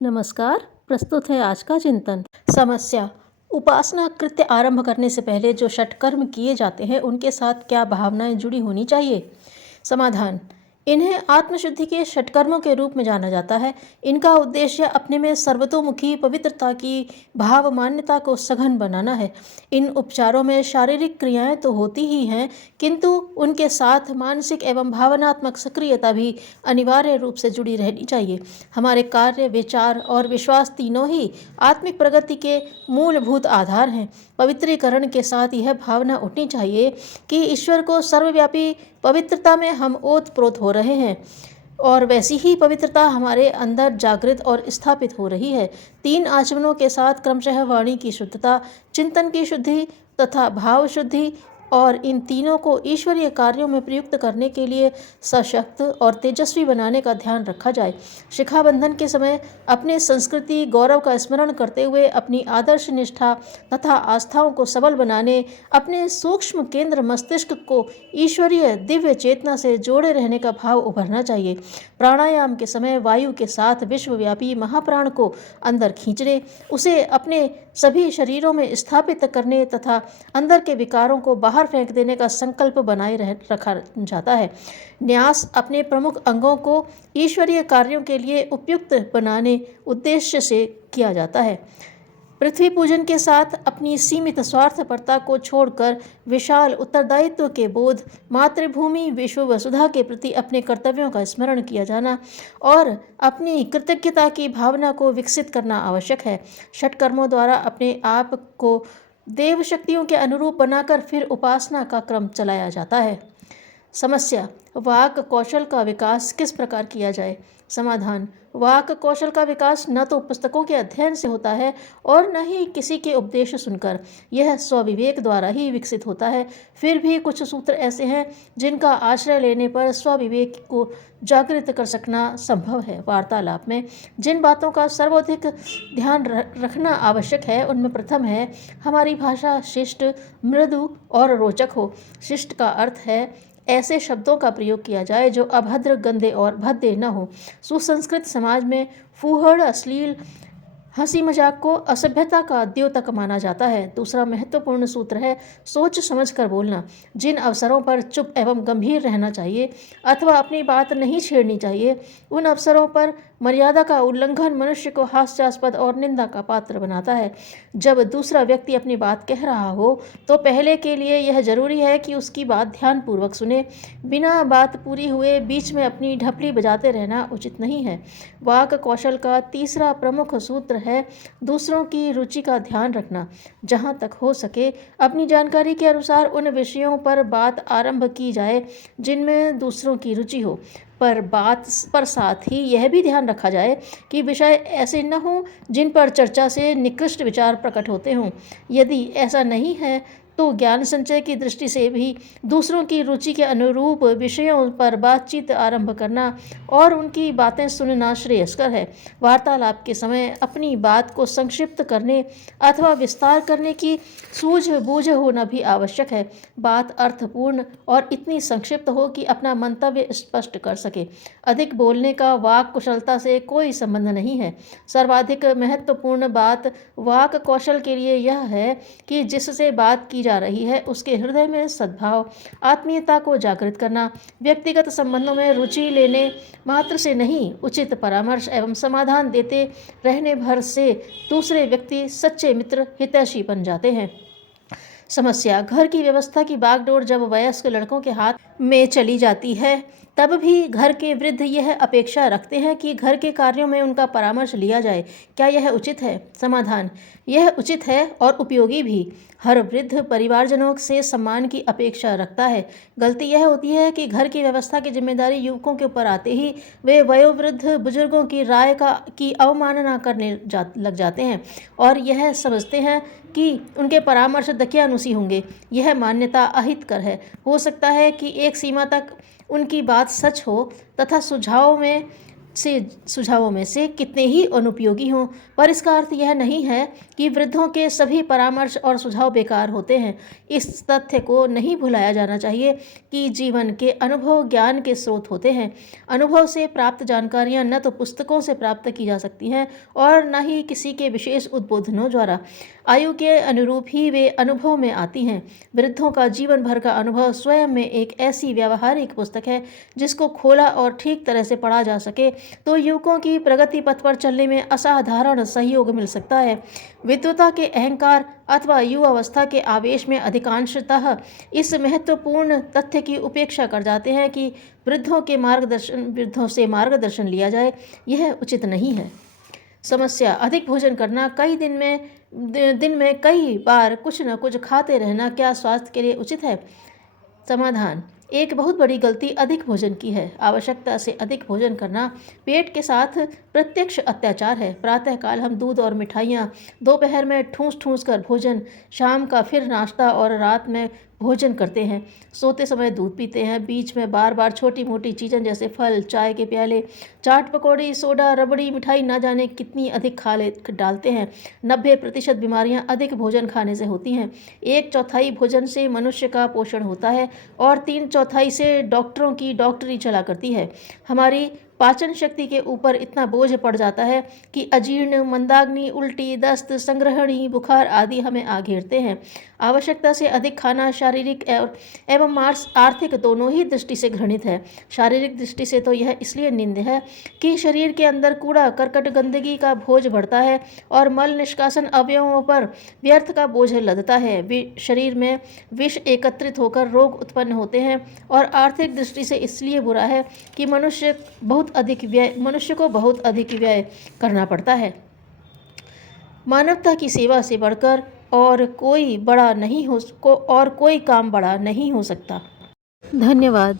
नमस्कार। प्रस्तुत है आज का चिंतन। समस्या। उपासना कृत्य आरंभ करने से पहले जो षटकर्म किए जाते हैं उनके साथ क्या भावनाएं जुड़ी होनी चाहिए? समाधान। इन्हें आत्मशुद्धि के षटकर्मों के रूप में जाना जाता है। इनका उद्देश्य अपने में सर्वतोमुखी पवित्रता की भाव मान्यता को सघन बनाना है। इन उपचारों में शारीरिक क्रियाएं तो होती ही हैं, किंतु उनके साथ मानसिक एवं भावनात्मक सक्रियता भी अनिवार्य रूप से जुड़ी रहनी चाहिए। हमारे कार्य, विचार और विश्वास तीनों ही आत्मिक प्रगति के मूलभूत आधार हैं। पवित्रीकरण के साथ यह भावना उठनी चाहिए कि ईश्वर को सर्वव्यापी पवित्रता में हम ओतप्रोत हो रहे हैं और वैसी ही पवित्रता हमारे अंदर जागृत और स्थापित हो रही है। 3 आचमनों के साथ क्रमशः वाणी की शुद्धता, चिंतन की शुद्धि तथा भाव शुद्धि, और इन तीनों को ईश्वरीय कार्यों में प्रयुक्त करने के लिए सशक्त और तेजस्वी बनाने का ध्यान रखा जाए। शिखाबंधन के समय अपने संस्कृति गौरव का स्मरण करते हुए अपनी आदर्श निष्ठा तथा आस्थाओं को सबल बनाने, अपने सूक्ष्म केंद्र मस्तिष्क को ईश्वरीय दिव्य चेतना से जोड़े रहने का भाव उभरना चाहिए। प्राणायाम के समय वायु के साथ विश्वव्यापी महाप्राण को अंदर खींचने, उसे अपने सभी शरीरों में स्थापित करने तथा अंदर के विकारों को बाहर फेंक देने का संकल्प बनाए रखा जाता है। न्यास अपने प्रमुख अंगों को ईश्वरीय कार्यों के लिए उपयुक्त बनाने उद्देश्य से किया जाता है। पृथ्वी पूजन के साथ अपनी सीमित स्वार्थपरता को छोड़कर विशाल उत्तरदायित्व के बोध, मातृभूमि विश्व वसुधा के प्रति अपने कर्तव्यों का स्मरण किया जाना और अपनी कृतज्ञता की भावना को विकसित करना आवश्यक है। षटकर्मों द्वारा अपने आप को देव शक्तियों के अनुरूप बनाकर फिर उपासना का क्रम चलाया जाता है। समस्या। वाक कौशल का विकास किस प्रकार किया जाए? समाधान। वाक कौशल का विकास न तो पुस्तकों के अध्ययन से होता है और न ही किसी के उपदेश सुनकर। यह स्वविवेक द्वारा ही विकसित होता है। फिर भी कुछ सूत्र ऐसे हैं जिनका आश्रय लेने पर स्वविवेक को जागृत कर सकना संभव है। वार्तालाप में जिन बातों का सर्वाधिक ध्यान रखना आवश्यक है उनमें प्रथम है, हमारी भाषा शिष्ट, मृदु और रोचक हो। शिष्ट का अर्थ है ऐसे शब्दों का प्रयोग किया जाए जो अभद्र, गंदे और भद्दे न हो। सुसंस्कृत समाज में फूहड़, अश्लील हंसी मजाक को असभ्यता का द्योतक माना जाता है। दूसरा महत्वपूर्ण सूत्र है सोच समझ कर बोलना। जिन अवसरों पर चुप एवं गंभीर रहना चाहिए अथवा अपनी बात नहीं छेड़नी चाहिए, उन अवसरों पर मर्यादा का उल्लंघन मनुष्य को हास्यास्पद और निंदा का पात्र बनाता है। जब दूसरा व्यक्ति अपनी बात कह रहा हो तो पहले के लिए यह जरूरी है कि उसकी बात ध्यानपूर्वक सुने। बिना बात पूरी हुए बीच में अपनी ढपली बजाते रहना उचित नहीं है। वाक कौशल का तीसरा प्रमुख सूत्र है दूसरों की रुचि का ध्यान रखना। जहाँ तक हो सके अपनी जानकारी के अनुसार उन विषयों पर बात आरंभ की जाए जिनमें दूसरों की रुचि हो, पर साथ ही यह भी ध्यान रखा जाए कि विषय ऐसे न हों जिन पर चर्चा से निकृष्ट विचार प्रकट होते हों। यदि ऐसा नहीं है तो ज्ञान संचय की दृष्टि से भी दूसरों की रुचि के अनुरूप विषयों पर बातचीत आरंभ करना और उनकी बातें सुनना श्रेयस्कर है। वार्तालाप के समय अपनी बात को संक्षिप्त करने अथवा विस्तार करने की सूझबूझ होना भी आवश्यक है। बात अर्थपूर्ण और इतनी संक्षिप्त हो कि अपना मंतव्य स्पष्ट कर सके। अधिक बोलने का वाक कुशलता से कोई संबंध नहीं है। सर्वाधिक महत्वपूर्ण बात वाक कौशल के लिए यह है कि जिससे बात की जा रही है उसके हृदय में सद्भाव, आत्मीयता को जागृत करना। व्यक्तिगत संबंधों में रुचि लेने मात्र से नहीं, उचित परामर्श एवं समाधान देते रहने भर से दूसरे व्यक्ति सच्चे मित्र, हितैषी बन जाते हैं। समस्या। घर की व्यवस्था की बागडोर जब वयस्क लड़कों के हाथ में चली जाती है तब भी घर के वृद्ध यह अपेक्षा रखते हैं कि घर के कार्यों में उनका परामर्श लिया जाए। क्या यह उचित है? समाधान। यह उचित है और उपयोगी भी। हर वृद्ध परिवारजनों से सम्मान की अपेक्षा रखता है। गलती यह होती है कि घर की व्यवस्था की जिम्मेदारी युवकों के ऊपर आते ही वे वयोवृद्ध बुजुर्गों की राय की अवमानना करने लग जाते हैं और यह समझते हैं कि उनके परामर्श दकियानुसी होंगे। यह मान्यता अहितकर है। हो सकता है कि एक सीमा तक उनकी बात सच हो तथा सुझाव में से सुझावों में से कितने ही अनुपयोगी हों, पर इसका अर्थ यह नहीं है कि वृद्धों के सभी परामर्श और सुझाव बेकार होते हैं। इस तथ्य को नहीं भुलाया जाना चाहिए कि जीवन के अनुभव ज्ञान के स्रोत होते हैं। अनुभव से प्राप्त जानकारियां न तो पुस्तकों से प्राप्त की जा सकती हैं और न ही किसी के विशेष उद्बोधनों द्वारा। आयु के अनुरूप ही वे अनुभव में आती हैं। वृद्धों का जीवन भर का अनुभव स्वयं में एक ऐसी व्यावहारिक पुस्तक है जिसको खोला और ठीक तरह से पढ़ा जा सके तो युवकों की प्रगति पथ पर चलने में असाधारण सहयोग मिल सकता है। विद्वता के अहंकार अथवा युवावस्था के आवेश में अधिकांशतः इस महत्वपूर्ण तथ्य की उपेक्षा कर जाते हैं कि वृद्धों से मार्गदर्शन लिया जाए, यह उचित नहीं है। समस्या: अधिक भोजन करना। दिन में कई बार कुछ न कुछ खाते रहना क्या स्वास्थ्य के लिए उचित है? समाधान: एक बहुत बड़ी गलती अधिक भोजन की है। आवश्यकता से अधिक भोजन करना पेट के साथ प्रत्यक्ष अत्याचार है। प्रातःकाल हम दूध और मिठाइयाँ, दोपहर में ठूस कर भोजन, शाम का फिर नाश्ता और रात में भोजन करते हैं। सोते समय दूध पीते हैं। बीच में बार बार छोटी मोटी चीज़ें जैसे फल, चाय के प्याले, चाट पकौड़ी, सोडा, रबड़ी, मिठाई न जाने कितनी अधिक डालते हैं। 90% बीमारियां अधिक भोजन खाने से होती हैं। 1/4 भोजन से मनुष्य का पोषण होता है और 3/4 से डॉक्टरों की डॉक्टरी चला करती है। हमारी पाचन शक्ति के ऊपर इतना बोझ पड़ जाता है कि अजीर्ण, मंदाग्नि, उल्टी, दस्त, संग्रहणी, बुखार आदि हमें आ घेरते हैं। आवश्यकता से अधिक खाना शारीरिक एवं आर्थिक दोनों ही दृष्टि से घृणित है। शारीरिक दृष्टि से तो यह इसलिए निंद्य है कि शरीर के अंदर कूड़ा करकट गंदगी का बोझ बढ़ता है और मल निष्कासन अवयवों पर व्यर्थ का बोझ लदता है। शरीर में विष एकत्रित होकर रोग उत्पन्न होते हैं। और आर्थिक दृष्टि से इसलिए बुरा है कि मनुष्य को बहुत अधिक व्यय करना पड़ता है। मानवता की सेवा से बढ़कर और कोई काम बड़ा नहीं हो सकता। धन्यवाद।